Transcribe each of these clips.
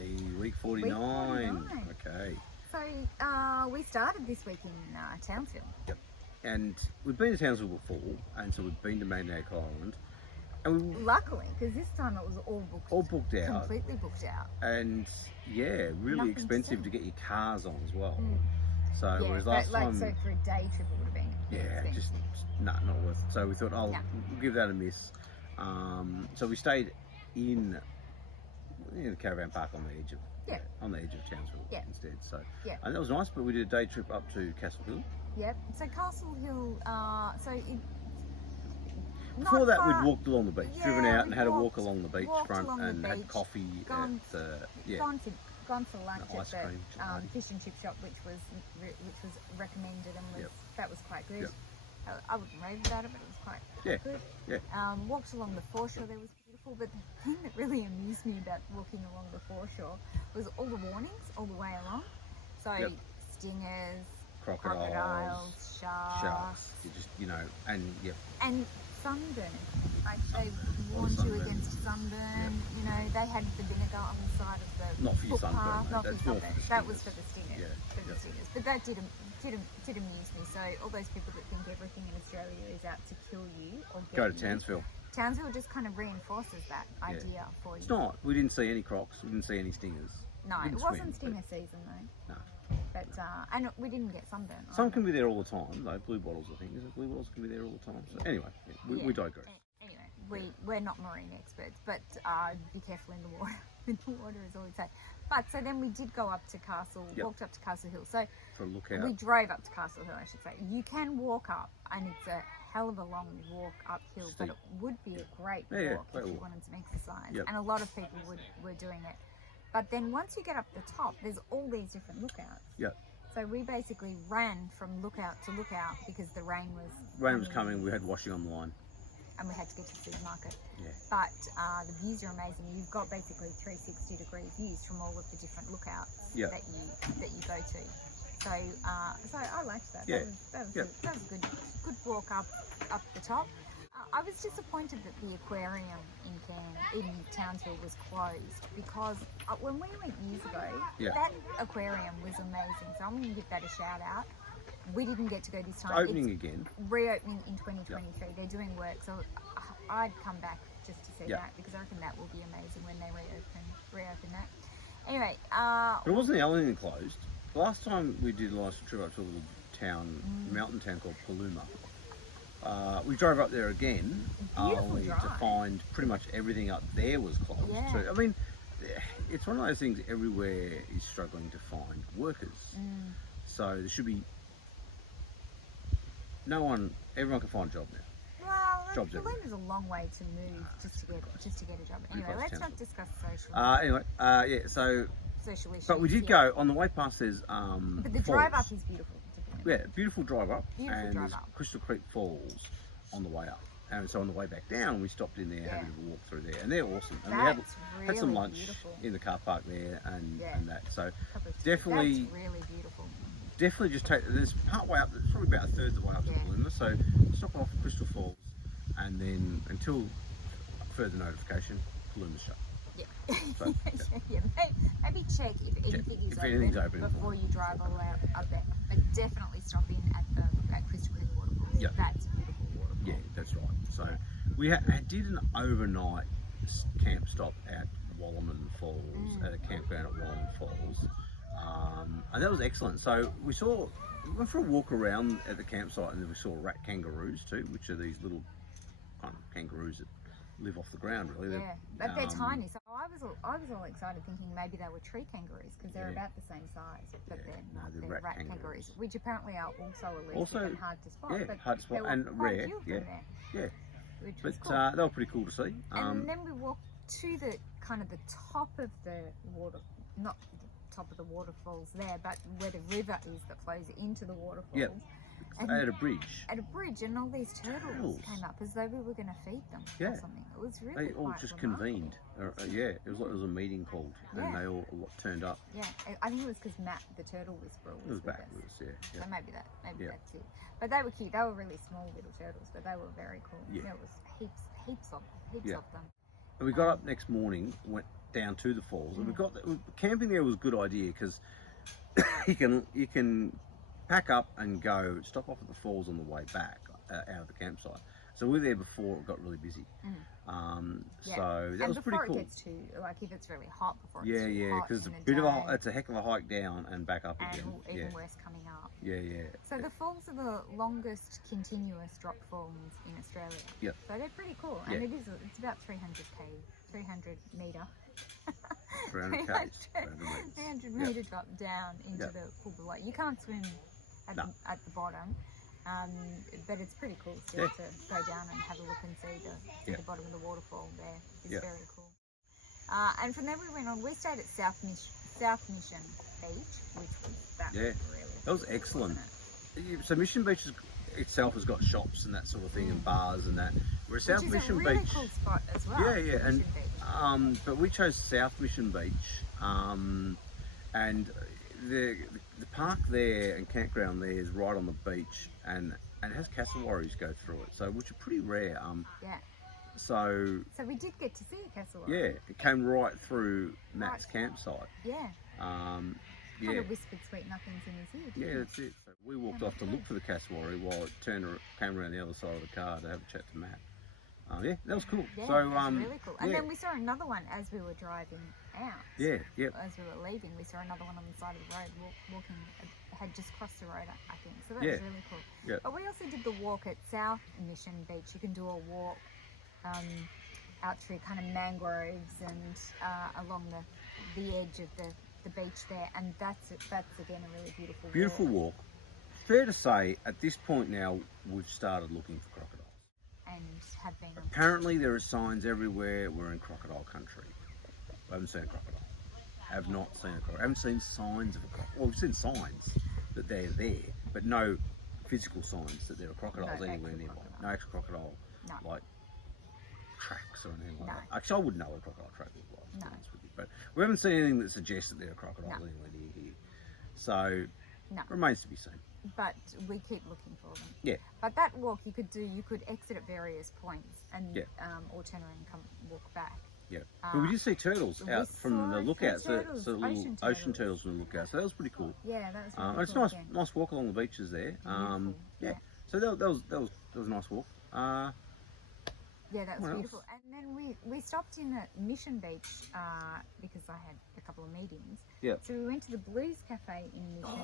Hey, week 49. Okay. So we started this week in Townsville. Yep. And we've been to Townsville before, and so we've been to Magnetic Island. And luckily, because this time it was all booked out. Completely booked out. And yeah, really Nothing expensive to get your cars on as well. So yeah, whereas last time, so for a day trip it would have been just not worth it. So we thought, we'll give that a miss. So we stayed in the caravan park on the edge of Townsville instead. So and that was nice. But we did a day trip up to Castle Hill. Yep. So Castle Hill. Before that, we'd walked along the beach, driven out and had a walk along the beach front and had coffee gone for lunch at the fish and chip shop, which was recommended and that was quite good. I wouldn't rave about it, but it was quite good. Yeah. Walked along the foreshore there was beautiful, but the thing that really amused me about walking along the foreshore was all the warnings all the way along. So stingers, crocodiles, sharks. You just and sunburn. They warned you against sunburn. You know, they had the vinegar on the side of the footpath. Not for sunburn. That was for the stingers. Stingers. But that did amuse me. So all those people that think everything in Australia is out to kill you or go to Townsville. Townsville just kind of reinforces that idea for you. It's not. We didn't see any crocs. We didn't see any stingers. No, it wasn't stinger season though. No. But and we didn't get sunburn. Some can be there all the time, though. Blue bottles, I think. Blue bottles can be there all the time. So anyway, we digress. Anyway, we're not marine experts, but be careful in the water. The water is all we say. But so then we did go up to walked up to Castle Hill. So for a lookout. We drove up to Castle Hill, I should say. You can walk up, and it's a hell of a long walk uphill, but it would be a great walk if you wanted some exercise. And a lot of people were doing it. But then once you get up the top, there's all these different lookouts. Yep. So we basically ran from lookout to lookout because the rain was coming. We had washing on the line. And we had to get to the supermarket. Yeah. But the views are amazing. You've got basically 360-degree views from all of the different lookouts that you go to. So I liked that. Yeah. That was good. Good walk up the top. I was disappointed that the aquarium in Townsville was closed because when we went years ago, that aquarium was amazing. So I'm going to give that a shout out. We didn't get to go this time. Opening again. Reopening in 2023. They're doing work, so I'd come back just to see that because I reckon that will be amazing when they reopen that. Anyway, but it wasn't the only thing closed. The last time we did a nice trip up to a little mountain town called Paluma. We drove up there again only to find pretty much everything up there was closed. Yeah. So, I mean, it's one of those things everywhere is struggling to find workers. So there should be everyone can find a job now. Well, Paluma's a long way to move just to get a job. Anyway, let's not discuss social. Social issues. But we did go on the way past. There's but the drive up is beautiful. Yeah, beautiful drive up, there's Crystal Creek Falls on the way up. And so on the way back down, we stopped in there, had a little walk through there, and they're awesome. And we had some lunch in the car park there and that. So definitely, that's really beautiful. Definitely just there's part way up, it's probably about a third of the way up to Paluma. So stop off at Crystal Falls, and then until further notification, Paluma's shut. So, maybe check if anything's open before you drive all the way up there. But definitely stop in at Crystal Creek Waterfalls. That's a beautiful waterfall. Yeah, that's right. So we did an overnight camp stop at Wallaman Falls, at a campground at Wallaman Falls, and that was excellent. So we went for a walk around at the campsite, and then we saw rat kangaroos too, which are these little kind of kangaroos that live off the ground, really. But they're tiny. So I was all excited, thinking maybe they were tree kangaroos because they're about the same size, but they're rat kangaroos, which apparently are also elusive and hard to spot. Yeah, hard to spot and rare. But cool. They were pretty cool to see. And then we walked to the kind of the top of the water, not the top of the waterfalls there, but where the river is that flows into the waterfalls. Yep. At a bridge. And all these turtles came up as though we were going to feed them or something. It was really They all just convened. It was like there was a meeting called, and they all turned up. Yeah, I think it was because Matt, the turtle whisperer, was back with us. So maybe that's it. But they were cute. They were really small little turtles, but they were very cool. There was heaps of them. And we got up next morning, went down to the falls. And camping there was a good idea because you can pack up and go stop off at the falls on the way back out of the campsite. So we were there before it got really busy. So that was pretty cool. Before it gets too, like if it's really hot before it's too hot. Because it's a heck of a hike down and back up again. And even worse coming up. So the falls are the longest continuous drop falls in Australia. Yep. So they're pretty cool. And it's about 300 metre. 300 metre drop down into the pool below. You can't swim at the bottom. But it's pretty cool still to go down and have a look and see the bottom of the waterfall there. It's very cool. And from there we went on. We stayed at South Mission Beach, which was really that was excellent. So Mission Beach itself has got shops and that sort of thing and bars and that. Whereas South Mission Beach, a really Beach, cool spot as well. And but we chose South Mission Beach, and the park there and campground there is right on the beach, and it has cassowaries go through it, so which are pretty rare. So we did get to see a cassowary. Yeah, it came right through Matt's campsite. Kind of whispered sweet nothings in his ear. That's it. So we walked off to look for the cassowary while it came around the other side of the car to have a chat to Matt. That was cool. Yeah, so that was really cool. And then we saw another one as we were driving out. As we were leaving, we saw another one on the side of the road walking. Had just crossed the road, I think. So that was really cool. But we also did the walk at South Mission Beach. You can do a walk out through kind of mangroves and along the edge of the beach there, and that's again a really beautiful walk. Fair to say, at this point now, we've started looking for crocodiles. And have been. Apparently there are signs everywhere we're in crocodile country. I haven't seen a crocodile. I have not seen a crocodile. I haven't seen signs of a crocodile. Well, we've seen signs that they're there, but no physical signs that there are crocodiles anywhere nearby. No actual crocodile like tracks or anything like that. Actually, I wouldn't know what a crocodile track looks like, to be honest with you. But we haven't seen anything that suggests that there are crocodiles anywhere near here. So remains to be seen. But we keep looking for them. Yeah. But that walk you could exit at various points and or turn around and come walk back. Yeah. But we did see turtles out from the lookout, so little ocean turtles from the lookout. So that was pretty cool. Yeah, that was really cool. It's nice walk along the beaches there. So that was a nice walk. Yeah, that was beautiful. And then we stopped in at Mission Beach because I had a couple of meetings. Yeah. So we went to the Blues Cafe in Mission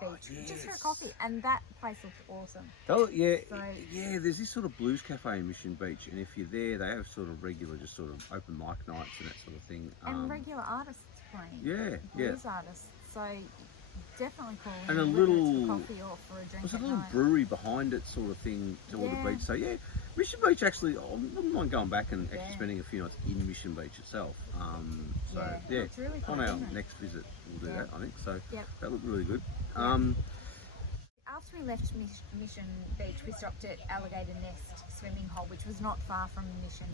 Beach just for a coffee, and that place looked awesome. There's this sort of blues cafe in Mission Beach, and if you're there, they have sort of regular, just sort of open mic nights and that sort of thing. And regular artists playing. Blues artists. So definitely call in and a little for coffee or for a drink. There's a little brewery behind it, sort of thing, toward the beach. So Mission Beach actually, I wouldn't mind going back and actually spending a few nights in Mission Beach itself. It's really cool, on our next visit we'll do that, I think. So that looked really good. After we left Mission Beach, we stopped at Alligator Nest swimming hole, which was not far from Mission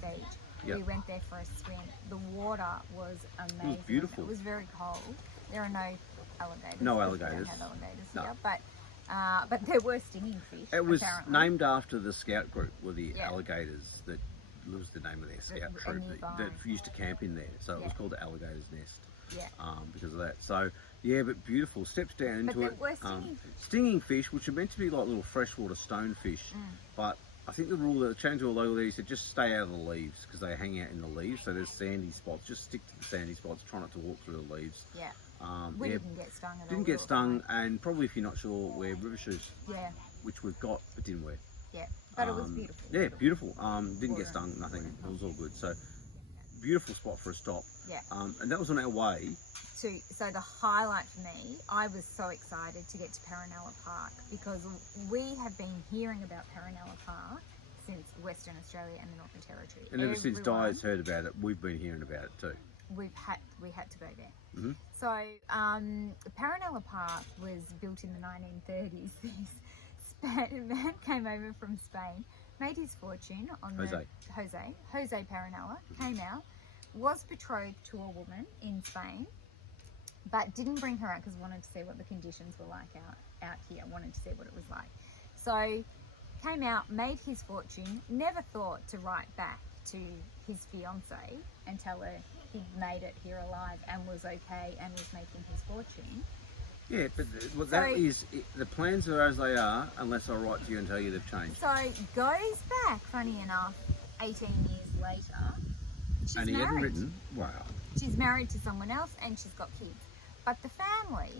Beach. We went there for a swim. The water was amazing. It was beautiful. It was very cold. There are no alligators. No alligators. We don't have alligators here, but there were stinging fish. It was named after the scout group, were the alligators that was the name of their scout troop that used to camp in there. So it was called the Alligator's Nest. Because of that. So but beautiful. Steps down into it. Were stinging fish, which are meant to be like little freshwater stonefish, but I think the rule that changed to a local there, he said just stay out of the leaves because they hang out in the leaves. So there's sandy spots. Just stick to the sandy spots. Try not to walk through the leaves. We didn't get stung at all. Didn't get stung, and probably if you're not sure, wear river shoes. Which we've got, but didn't wear. But it was beautiful. Beautiful. Didn't get stung. Nothing. It was all good. So beautiful spot for a stop. And that was on our way. So the highlight for me, I was so excited to get to Paronella Park because we have been hearing about Paronella Park since Western Australia and the Northern Territory. And ever since Di's heard about it, we've been hearing about it too. We had to go there. So Paronella Park was built in the 1930s. This man came over from Spain, made his fortune on Jose Paronella, came out, was betrothed to a woman in Spain, but didn't bring her out because wanted to see what the conditions were like out here, wanted to see what it was like. So came out, made his fortune, never thought to write back to his fiancée and tell her he'd made it here alive and was okay and was making his fortune. Yeah, but the plans are as they are, unless I write to you and tell you they've changed. So goes back, funny enough, 18 years later. She's and he married. hadn't written. Wow. She's married to someone else and she's got kids. But the family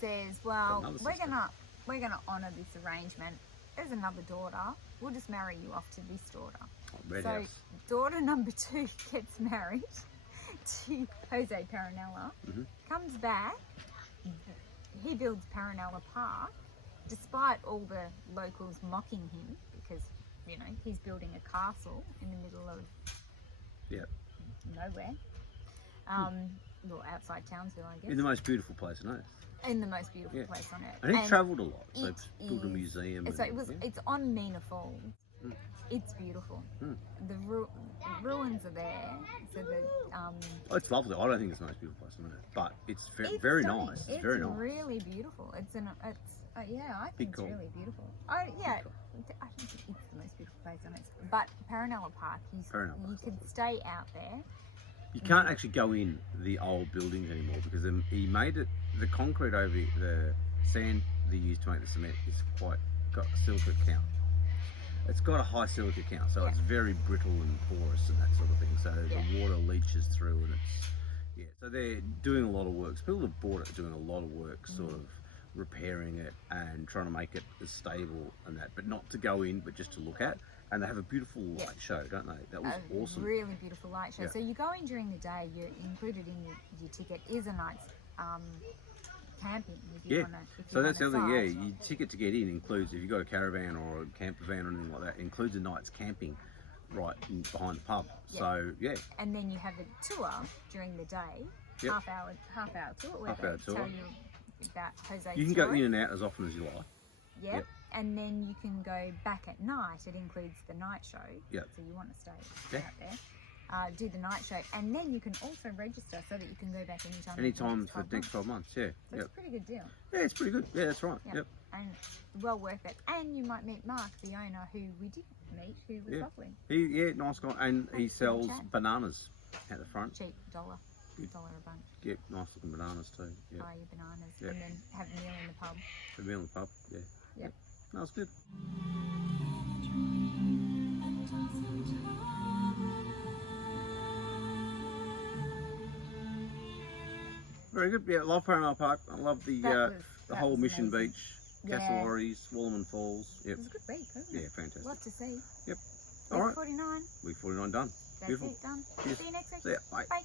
says, well, we're gonna honour this arrangement. There's another daughter. We'll just marry you off to this daughter. Red so House. Daughter number 2 gets married to Jose Paronella, comes back, he builds Paronella Park, despite all the locals mocking him because, you know, he's building a castle in the middle of nowhere. Well, outside Townsville, I guess. In the most beautiful place on earth. In the most beautiful place on earth. And he travelled a lot, so it's built a museum. So it's on Mina Falls. It's beautiful. The ruins are there. So it's lovely. I don't think it's the most beautiful place on earth, but it's very nice. It's very nice. Really beautiful. I think it's really beautiful. I don't think it's the most beautiful place on earth, but Paronella Park, you could stay out there. You can't actually go in the old buildings anymore because he made it. The concrete over the sand they used to make the cement is got a silica count. It's got a high silica count, so it's very brittle and porous and that sort of thing. So the water leaches through, and So they're doing a lot of work. So people that bought it are doing a lot of work, sort of repairing it and trying to make it as stable and that, but not to go in, but just to look at. And they have a beautiful light show, don't they? That was awesome. Really beautiful light show. So you go in during the day. You're included in your ticket is a night's camping. If you wanna, so that's the other thing. Yeah, your ticket to get in includes, if you've got a caravan or a camper van or anything like that, includes a night's camping right behind the pub. So and then you have a tour during the day, half hour tour where they tell you about Jose's You can go in and out as often as you like. Yep. And then you can go back at night. It includes the night show. So you want to stay out there, do the night show, and then you can also register so that you can go back anytime for the next 12 months. So it's a pretty good deal. Yeah, it's pretty good. Yeah, that's right. Yep. And well worth it. And you might meet Mark, the owner, who we did meet, who was lovely. Nice guy. And he sells bananas at the front. Cheap, $1 a bunch. Yep, nice looking bananas too. Buy your bananas and then have a meal in the pub. A meal in the pub. Yep. That was good. Very good. Yeah, I love Paronella Park. I love the whole Mission amazing. Beach, Cassowaries, Wallaman Falls. Yep. It was a good week, wasn't it? Yeah, fantastic. Lots to see. Yep. Week 49. Week 49 done. That's Beautiful. it, done. Cheers. See you next week. See ya. Bye. Bye.